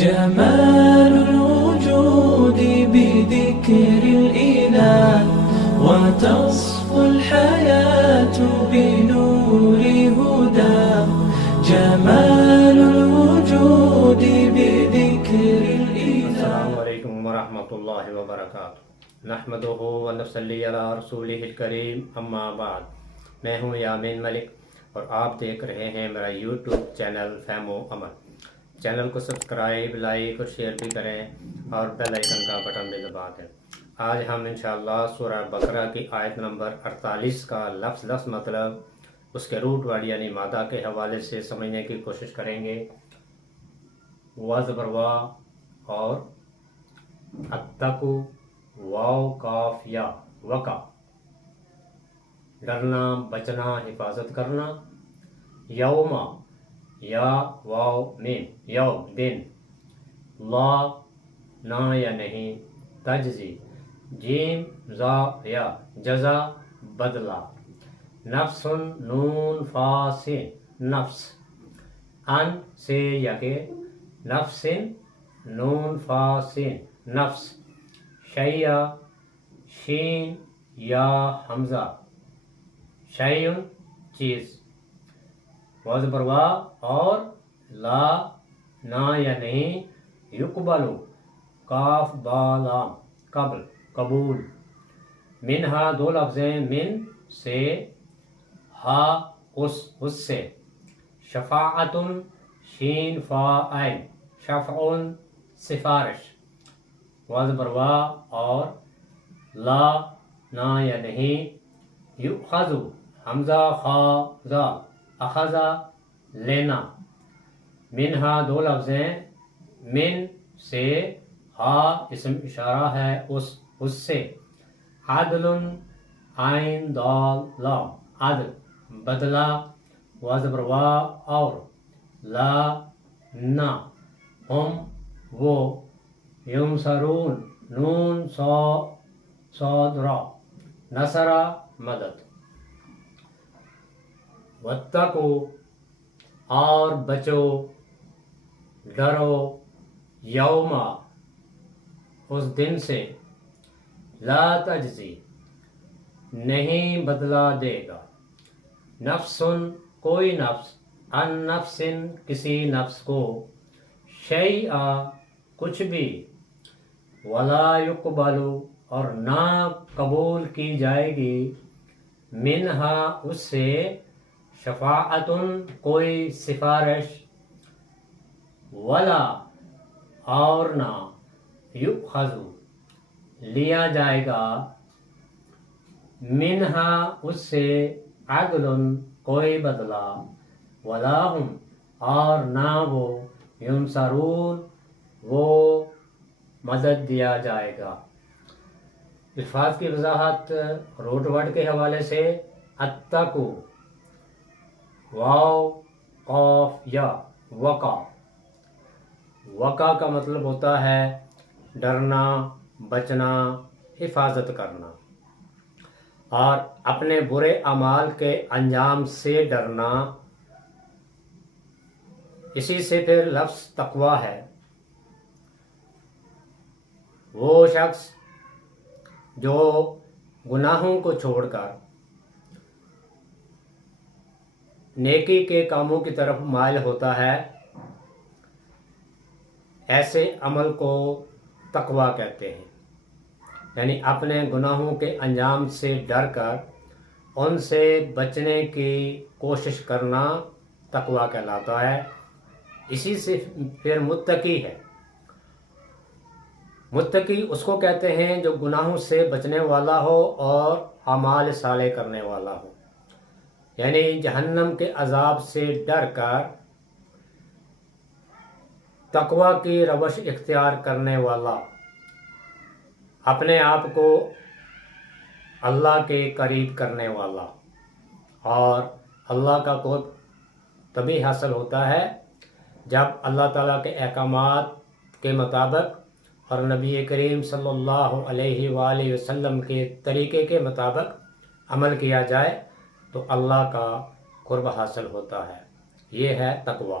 جمال الوجود بذكر الإله وتصفو الحياة بنور هدى. جمال الوجود بذكر الإله. السلام علیکم ورحمۃ اللہ وبرکاتہ. نحمدہ ونصلی علی رسولہ الکریم. اما بعد. میں ہوں یامین ملک اور آپ دیکھ رہے ہیں میرا یوٹیوب چینل فہم و عمل. چینل کو سبسکرائب، لائک اور شیئر بھی کریں اور بیل آئیکن کا بٹن بھی دبا دیں. آج ہم انشاءاللہ سورہ بقرہ کی آیت نمبر 48 کا لفظ مطلب اس کے روٹ ورڈ یعنی مادہ کے حوالے سے سمجھنے کی کوشش کریں گے. وا زبر وا اور اتقو واو کاف یا وقا، ڈرنا، بچنا، حفاظت کرنا. یوما یا واو میم یوم دن. لا نہ یا نہیں. تجزی جیم زا یا جزا بدلہ. نفس نون فا سین نفس. ان سے یا کہ نفس نون فا سین نفس. شیع شین یا حمزہ شیعن چیز. واز بروا اور لا نہ یا نہیں. یقبلو کاف با لام قبل قبول. منہا دو لفظیں من سے، ہا اس سے. شفاعتن شین فا عین شفعن سفارش. واز بروا اور لا نہ یا نہیں. یؤخذ حمزہ خا زا اخذا لینا. منہا دو لفظیں من سے، ہا اسم اشارہ ہے اس سے. عدل عین دال لام عدل بدلہ. واز بروا اور لا نہ. ہم وہ. ینصرون نون صاد را نصرہ مدد. واتقو اور بچو، ڈرو. یوما اس دن سے. لا تجزی نہیں بدلہ دے گا. نفسن کوئی نفس. ان نفسن کسی نفس کو. شیئا کچھ بھی. ولا یقبلو اور نہ قبول کی جائے گی. منہا اس سے. شفاعتن کوئی سفارش. ولا اور نہ. یؤخذ لیا جائے گا. منہا اس سے. عدل کوئی بدلہ. ولا ہم اور نہ وہ. ینصرون وہ مدد دیا جائے گا. الفاظ کی وضاحت روٹ ورڈ کے حوالے سے. اتقو واو قاف یا وقا. وقا کا مطلب ہوتا ہے ڈرنا، بچنا، حفاظت کرنا اور اپنے برے اعمال کے انجام سے ڈرنا. اسی سے پھر لفظ تقویٰ ہے. وہ شخص جو گناہوں کو چھوڑ کر نیکی کے کاموں کی طرف مائل ہوتا ہے، ایسے عمل کو تقویٰ کہتے ہیں. یعنی اپنے گناہوں کے انجام سے ڈر کر ان سے بچنے کی کوشش کرنا تقویٰ کہلاتا ہے. اسی سے پھر متقی ہے. متقی اس کو کہتے ہیں جو گناہوں سے بچنے والا ہو اور اعمال صالح کرنے والا ہو. یعنی جہنم کے عذاب سے ڈر کر تقویٰ کی روش اختیار کرنے والا، اپنے آپ کو اللہ کے قریب کرنے والا. اور اللہ کا قرب تبھی حاصل ہوتا ہے جب اللہ تعالیٰ کے احکامات کے مطابق اور نبی کریم صلی اللہ علیہ وآلہ وسلم کے طریقے کے مطابق عمل کیا جائے تو اللہ کا قرب حاصل ہوتا ہے. یہ ہے تقویٰ.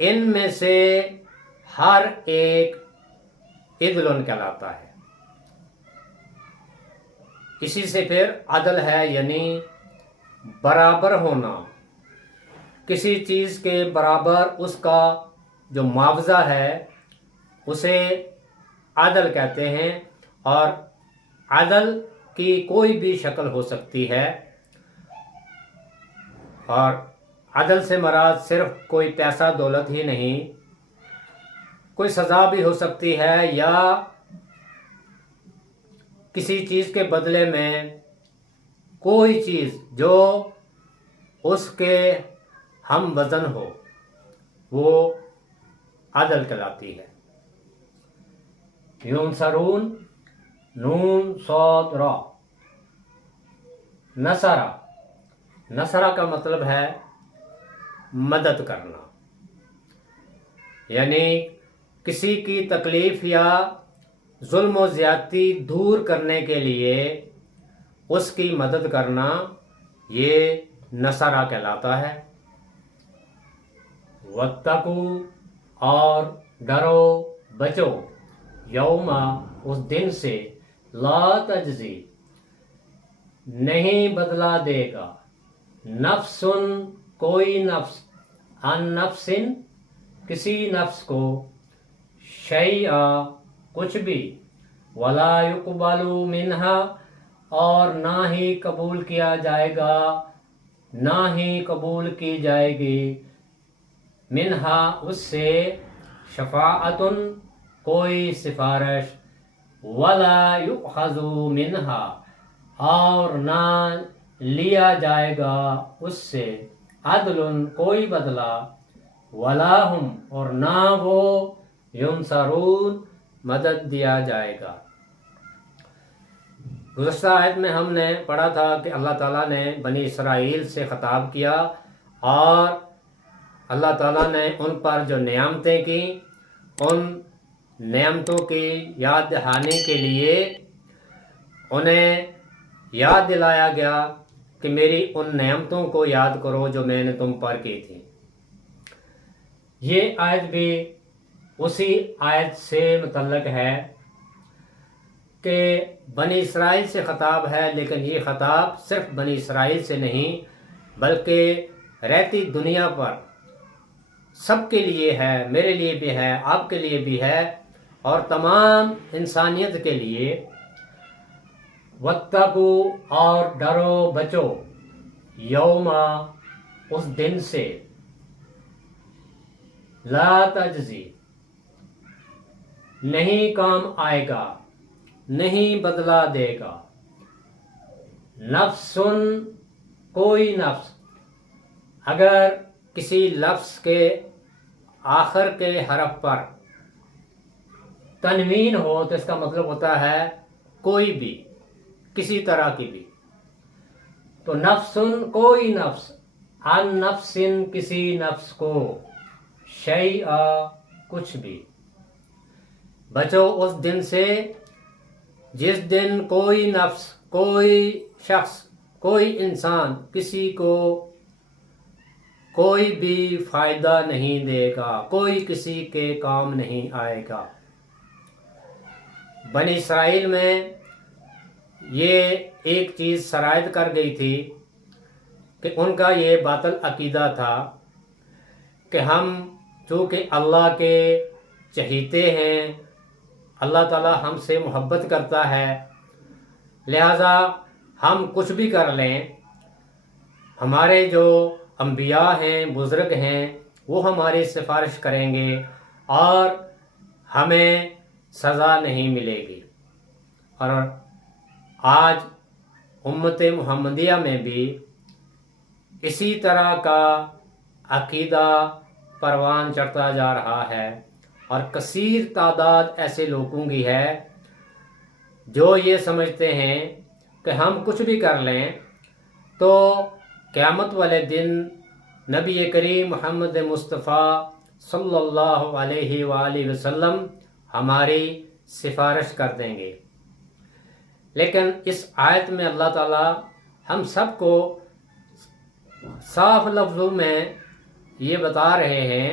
ان میں سے ہر ایک عدل کہلاتا ہے۔ اسی سے پھر عدل ہے یعنی برابر ہونا، کسی چیز کے برابر اس کا جو معاوضہ ہے اسے عدل کہتے ہیں، اور عدل کی کوئی بھی شکل ہو سکتی ہے، اور عدل سے مراد صرف کوئی پیسہ دولت ہی نہیں، کوئی سزا بھی ہو سکتی ہے، یا کسی چیز کے بدلے میں کوئی چیز جو اس کے ہم وزن ہو وہ عدل کہلاتی ہے۔ ینصرون، نون صاد را، نصرہ، نصرہ کا مطلب ہے مدد کرنا، یعنی کسی کی تکلیف یا ظلم و زیادتی دور کرنے کے لیے اس کی مدد کرنا، یہ نصرہ کہلاتا ہے۔ واتقوا، اور ڈرو بچو، یوم، اس دن سے، لا تجزی، نہیں بدلا دے گا، نفس، کوئی نفس، عن نفس، کسی نفس کو، شیئا، کچھ بھی، ولا یقبل منہا، اور نہ ہی قبول کیا جائے گا، نہ ہی قبول کی جائے گی، منہا، اس سے، شفاعت، کوئی سفارش، ولا یؤخذ منہا، اور نہ لیا جائے گا اس سے، عدل، کوئی بدلہ، ولا ہم، اور نہ وہ، ینصرون، مدد دیا جائے گا۔ گزشتہ آیت میں ہم نے پڑھا تھا کہ اللہ تعالیٰ نے بنی اسرائیل سے خطاب کیا، اور اللہ تعالیٰ نے ان پر جو نعمتیں کی، ان نعمتوں کی یاد دہانی کے لیے انہیں یاد دلایا گیا کہ میری ان نعمتوں کو یاد کرو جو میں نے تم پر کی تھی۔ یہ آیت بھی اسی آیت سے متعلق ہے کہ بنی اسرائیل سے خطاب ہے، لیکن یہ خطاب صرف بنی اسرائیل سے نہیں بلکہ رہتی دنیا پر سب کے لیے ہے، میرے لیے بھی ہے، آپ کے لیے بھی ہے، اور تمام انسانیت کے لیے۔ واتقوا، اور ڈرو بچو، یوم، اس دن سے، لا تجزی، نہیں کام آئے گا، نہیں بدلہ دے گا، نفس، کوئی نفس، اگر کسی لفظ کے آخر کے حرف پر تنوین ہو تو اس کا مطلب ہوتا ہے کوئی بھی، کسی طرح کی بھی، تو نفس، کوئی نفس، عن نفس، کسی نفس کو، شیئا، کچھ بھی، بچو اس دن سے جس دن کوئی نفس، کوئی شخص، کوئی انسان کسی کو کوئی بھی فائدہ نہیں دے گا، کوئی کسی کے کام نہیں آئے گا۔ بنی اسرائیل میں یہ ایک چیز سرایت کر گئی تھی کہ ان کا یہ باطل عقیدہ تھا کہ ہم چونکہ اللہ کے چہیتے ہیں، اللہ تعالیٰ ہم سے محبت کرتا ہے، لہذا ہم کچھ بھی کر لیں، ہمارے جو انبیاء ہیں، بزرگ ہیں، وہ ہماری سفارش کریں گے اور ہمیں سزا نہیں ملے گی۔ اور آج امت محمدیہ میں بھی اسی طرح کا عقیدہ پروان چڑھتا جا رہا ہے، اور کثیر تعداد ایسے لوگوں کی ہے جو یہ سمجھتے ہیں کہ ہم کچھ بھی کر لیں تو قیامت والے دن نبی کریم محمد مصطفیٰ صلی اللہ علیہ وآلہ وسلم ہماری سفارش کر دیں گے۔ لیکن اس آیت میں اللہ تعالیٰ ہم سب کو صاف لفظوں میں یہ بتا رہے ہیں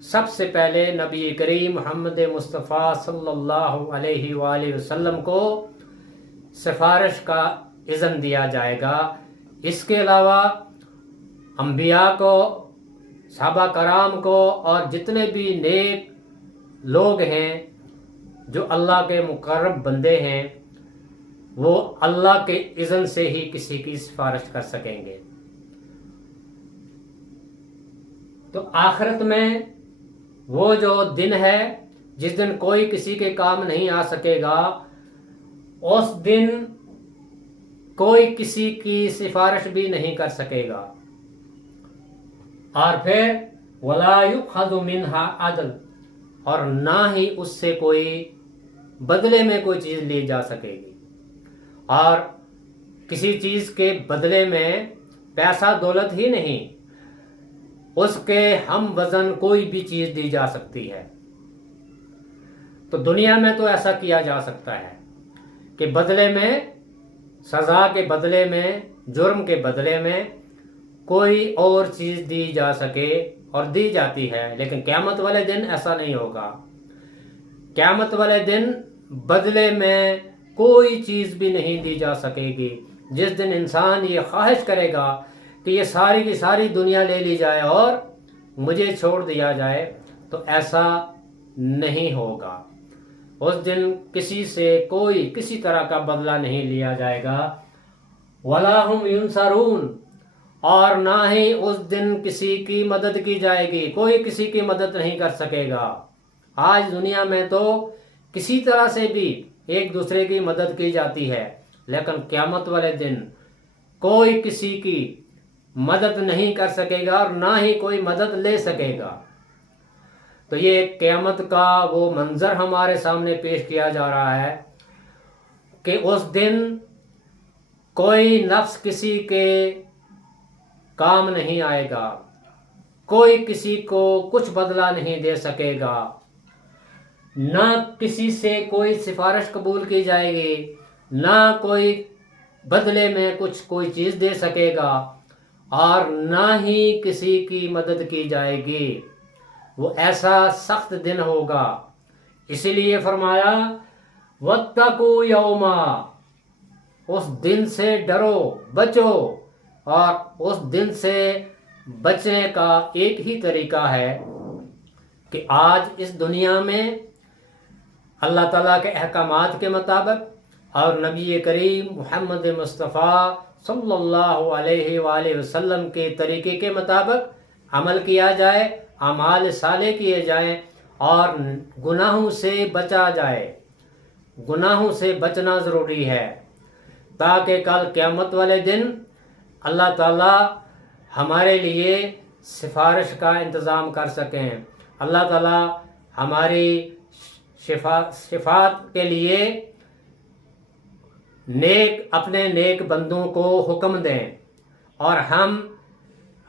سب سے پہلے نبی کریم محمد مصطفیٰ صلی اللہ علیہ وآلہ وسلم کو سفارش کا اذن دیا جائے گا۔ اس کے علاوہ انبیاء کو، صحابہ کرام کو اور جتنے بھی نیک لوگ ہیں جو اللہ کے مقرب بندے ہیں، وہ اللہ کے اذن سے ہی کسی کی سفارش کر سکیں گے۔ تو آخرت میں وہ جو دن ہے جس دن کوئی کسی کے کام نہیں آ سکے گا، اس دن کوئی کسی کی سفارش بھی نہیں کر سکے گا۔ اور پھر وَلَا يُؤْخَذُ مِنْهَا عَدْلٌ، اور نہ ہی اس سے کوئی بدلے میں کوئی چیز لی جا سکے گی، اور کسی چیز کے بدلے میں پیسہ دولت ہی نہیں، اس کے ہم وزن کوئی بھی چیز دی جا سکتی ہے۔ تو دنیا میں تو ایسا کیا جا سکتا ہے کہ بدلے میں، سزا کے بدلے میں، جرم کے بدلے میں کوئی اور چیز دی جا سکے، اور دی جاتی ہے، لیکن قیامت والے دن ایسا نہیں ہوگا۔ قیامت والے دن بدلے میں کوئی چیز بھی نہیں دی جا سکے گی۔ جس دن انسان یہ خواہش کرے گا کہ یہ ساری کی ساری دنیا لے لی جائے اور مجھے چھوڑ دیا جائے، تو ایسا نہیں ہوگا۔ اس دن کسی سے کوئی کسی طرح کا بدلہ نہیں لیا جائے گا۔ وَلَا هُمْ يُنصَرُونَ، اور نہ ہی اس دن کسی کی مدد کی جائے گی، کوئی کسی کی مدد نہیں کر سکے گا۔ آج دنیا میں تو کسی طرح سے بھی ایک دوسرے کی مدد کی جاتی ہے، لیکن قیامت والے دن کوئی کسی کی مدد نہیں کر سکے گا اور نہ ہی کوئی مدد لے سکے گا۔ تو یہ قیامت کا وہ منظر ہمارے سامنے پیش کیا جا رہا ہے کہ اس دن کوئی نفس کسی کے کام نہیں آئے گا، کوئی کسی کو کچھ بدلہ نہیں دے سکے گا، نہ کسی سے کوئی سفارش قبول کی جائے گی، نہ کوئی بدلے میں کوئی چیز دے سکے گا، اور نہ ہی کسی کی مدد کی جائے گی۔ وہ ایسا سخت دن ہوگا، اسی لیے فرمایا وَاتَّقُوا يَوْمًا، اس دن سے ڈرو، بچو۔ اور اس دن سے بچنے کا ایک ہی طریقہ ہے کہ آج اس دنیا میں اللہ تعالیٰ کے احکامات کے مطابق اور نبی کریم محمد مصطفیٰ صلی اللہ علیہ وآلہ وسلم کے طریقے کے مطابق عمل کیا جائے، اعمال صالح کیے جائیں، اور گناہوں سے بچا جائے۔ گناہوں سے بچنا ضروری ہے تاکہ کل قیامت والے دن اللہ تعالیٰ ہمارے لیے سفارش کا انتظام کر سکیں۔ اللہ تعالیٰ ہماری شفاعت کے لیے اپنے نیک بندوں کو حکم دیں، اور ہم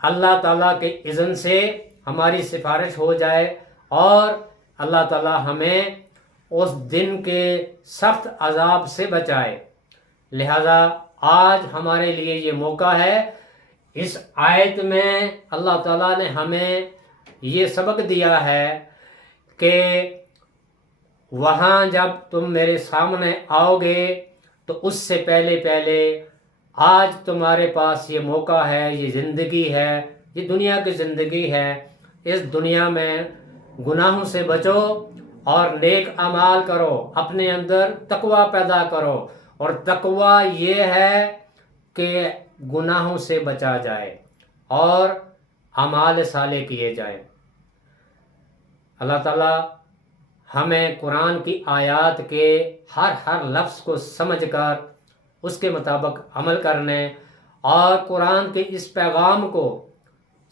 اللہ تعالیٰ کے اذن سے ہماری سفارش ہو جائے، اور اللہ تعالیٰ ہمیں اس دن کے سخت عذاب سے بچائے۔ لہذا آج ہمارے لیے یہ موقع ہے۔ اس آیت میں اللہ تعالیٰ نے ہمیں یہ سبق دیا ہے کہ وہاں جب تم میرے سامنے آؤ گے تو اس سے پہلے آج تمہارے پاس یہ موقع ہے، یہ زندگی ہے، یہ دنیا کی زندگی ہے۔ اس دنیا میں گناہوں سے بچو اور نیک اعمال کرو، اپنے اندر تقوی پیدا کرو، اور تقوی یہ ہے کہ گناہوں سے بچا جائے اور اعمال صالح کیے جائیں۔ اللہ تعالیٰ ہمیں قرآن کی آیات کے ہر لفظ کو سمجھ کر اس کے مطابق عمل کرنے، اور قرآن کے اس پیغام کو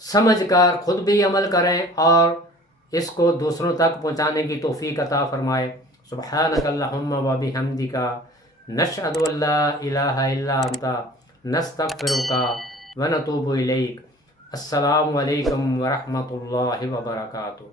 سمجھ کر خود بھی عمل کریں اور اس کو دوسروں تک پہنچانے کی توفیق عطا فرمائے۔ سبحانک اللہم و بحمدک، نشہد ان لا الہ الا انت، نستغفرک و نتوب الیک۔ السلام علیکم ورحمۃ اللہ وبرکاتہ۔